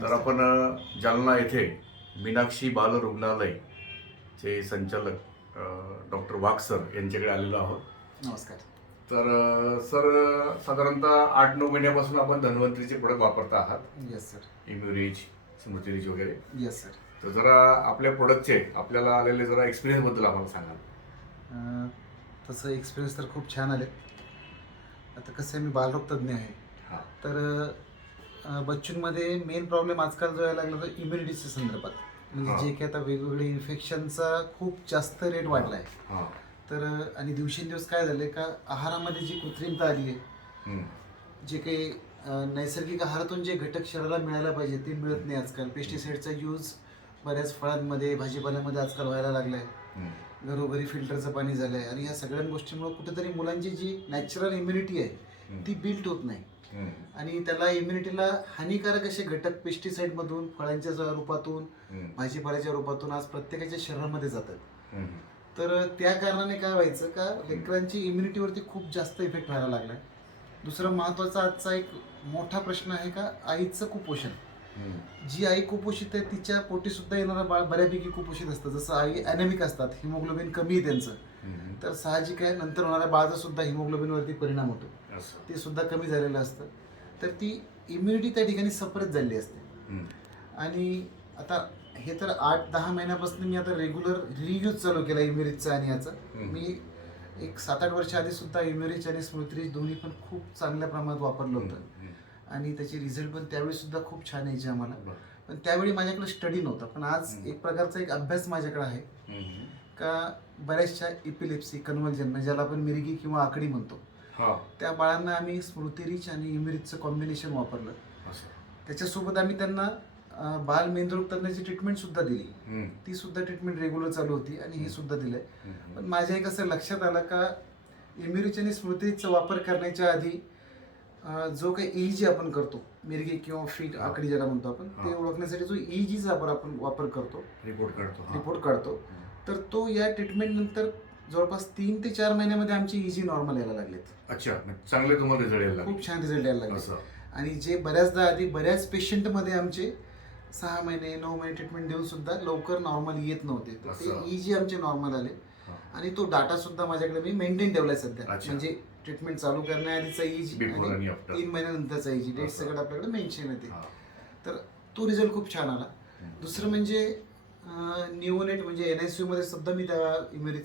तर आपण जालना येथे मीनाक्षी बाल रुग्णालयचे संचालक डॉक्टर वाघ सर यांच्याकडे आलेलो आहोत. नमस्कार. तर सर, साधारणतः 8-9 महिन्यापासून आपण धन्वंतरीचे प्रोडक्ट वापरता आहात. Yes sir. इम्युरिज, स्मृतिरिज वगैरे. Yes sir. तर जरा आपल्या प्रोडक्टचे आपल्याला आलेले जरा एक्सपिरियन्सबद्दल आम्हाला सांगाल. तसं एक्सपिरियन्स तर खूप छान आले. आता कसं आहे, मी बालरोग तज्ज्ञ आहे. हां. तर बच्चूंमध्ये मेन प्रॉब्लेम आजकाल जो यायला लागला तो इम्युनिटीच्या संदर्भात. म्हणजे जे काही आता वेगवेगळे इन्फेक्शनचा खूप जास्त रेट वाढला आहे. हां. तर आणि दिवसेंदिवस काय झालं का, आहारामध्ये जी कृत्रिमता आली आहे, जे काही नैसर्गिक आहारातून जे घटक शरीराला मिळायला पाहिजे ते मिळत नाही आजकाल. पेस्टिसाईडचा यूज बऱ्याच फळांमध्ये, भाजीपाल्यामध्ये आजकाल व्हायला लागला आहे. घरोघरी फिल्टरचं पाणी झालं आहे. आणि ह्या सगळ्या गोष्टींमुळे कुठेतरी मुलांची जी नॅचरल इम्युनिटी आहे ती बिल्ट होत नाही. आणि त्याला इम्युनिटीला हानिकारक असे घटक पेस्टिसाईडमधून, फळांच्या रूपातून, भाजीपाल्याच्या रूपातून आज प्रत्येकाच्या शरीरामध्ये जातात. तर त्या कारणाने काय व्हायचं का, लेकरांची इम्युनिटीवरती खूप जास्त इफेक्ट व्हायला लागला आहे. दुसरं महत्त्वाचा आजचा एक मोठा प्रश्न आहे का, आईचं कुपोषण. जी आई कुपोषित आहे तिच्या पोटी सुद्धा येणारा बाळ बऱ्यापैकी कुपोषित असतं. जसं आई ॲनेमिक असतात, हिमोग्लोबिन कमी आहे त्यांचं, तर साहजिक आहे नंतर होणाऱ्या बाळाचा सुद्धा हिमोग्लोबिनवरती परिणाम होतो. ते सुद्धा कमी झालेलं असतं. तर ती इम्युनिटी त्या ठिकाणी सप्रेस झाली असते. आणि आता हे तर 8-10 महिन्यापासून मी आता रेग्युलर रियूज चालू केला इम्युरिजचा. आणि याचा मी एक 7-8 वर्ष आधी सुद्धा इम्युरिज आणि स्मृतिरिज दोन्ही पण खूप चांगल्या प्रमाणात वापरलं होतं. आणि त्याचे रिझल्ट पण त्यावेळी सुद्धा खूप छान यायचे आम्हाला. पण त्यावेळी माझ्याकडे स्टडी नव्हता. पण आज एक प्रकारचा एक अभ्यास माझ्याकडे आहे का, बऱ्याचशा इपिलेप्सी, कन्व्हर्जन ज्याला आपण मिरगी किंवा आकडी म्हणतो, त्या बाळांना आम्ही स्मृतिरिज आणि इम्युरिजचं कॉम्बिनेशन वापरलं. त्याच्यासोबत आम्ही त्यांना बाल मेंदूरोग तज्ञाची ट्रीटमेंट सुद्धा दिली. ती सुद्धा ट्रीटमेंट रेग्युलर चालू होती आणि हे सुद्धा दिलंय. पण माझ्या एक असं लक्षात आलं का, इम्युरिज आणि स्मृतिरिजचा वापर करण्याच्या आधी जो काही EEG आपण करतो, मिरगी किंवा फीट आकडी ज्याला म्हणतो आपण, ते ओळखण्यासाठी जो EEGचा आपण वापर करतो, रिपोर्ट काढतो, तर तो या ट्रीटमेंट नंतर जवळपास 3 ते 4 महिन्यामध्ये आमचे EEG नॉर्मल यायला लागलेत. अच्छा, चांगले तुम्हाला रिझल्ट यायला लागले. खूप छान रिझल्ट यायला लागले. आणि जे बऱ्याचदा आधी बऱ्याच पेशंटमध्ये आमचे 6 महिने 9 महिने ट्रीटमेंट देऊन सुद्धा लवकर नॉर्मल येत नव्हते, तर ते EEG आमचे नॉर्मल आले. आणि तो डाटा सुद्धा माझ्याकडे मी मेंटेन ठेवलाय सध्या. म्हणजे ट्रीटमेंट चालू करण्याआधीचा EEG आणि 3 महिन्यानंतरचा EEG डेट सगळं आपल्याकडे मेन्शन येते. तर तो रिझल्ट खूप छान आला. दुसरं म्हणजे निओनेट म्हणजे NICU मध्ये सुद्धा मी त्या इम्युरिज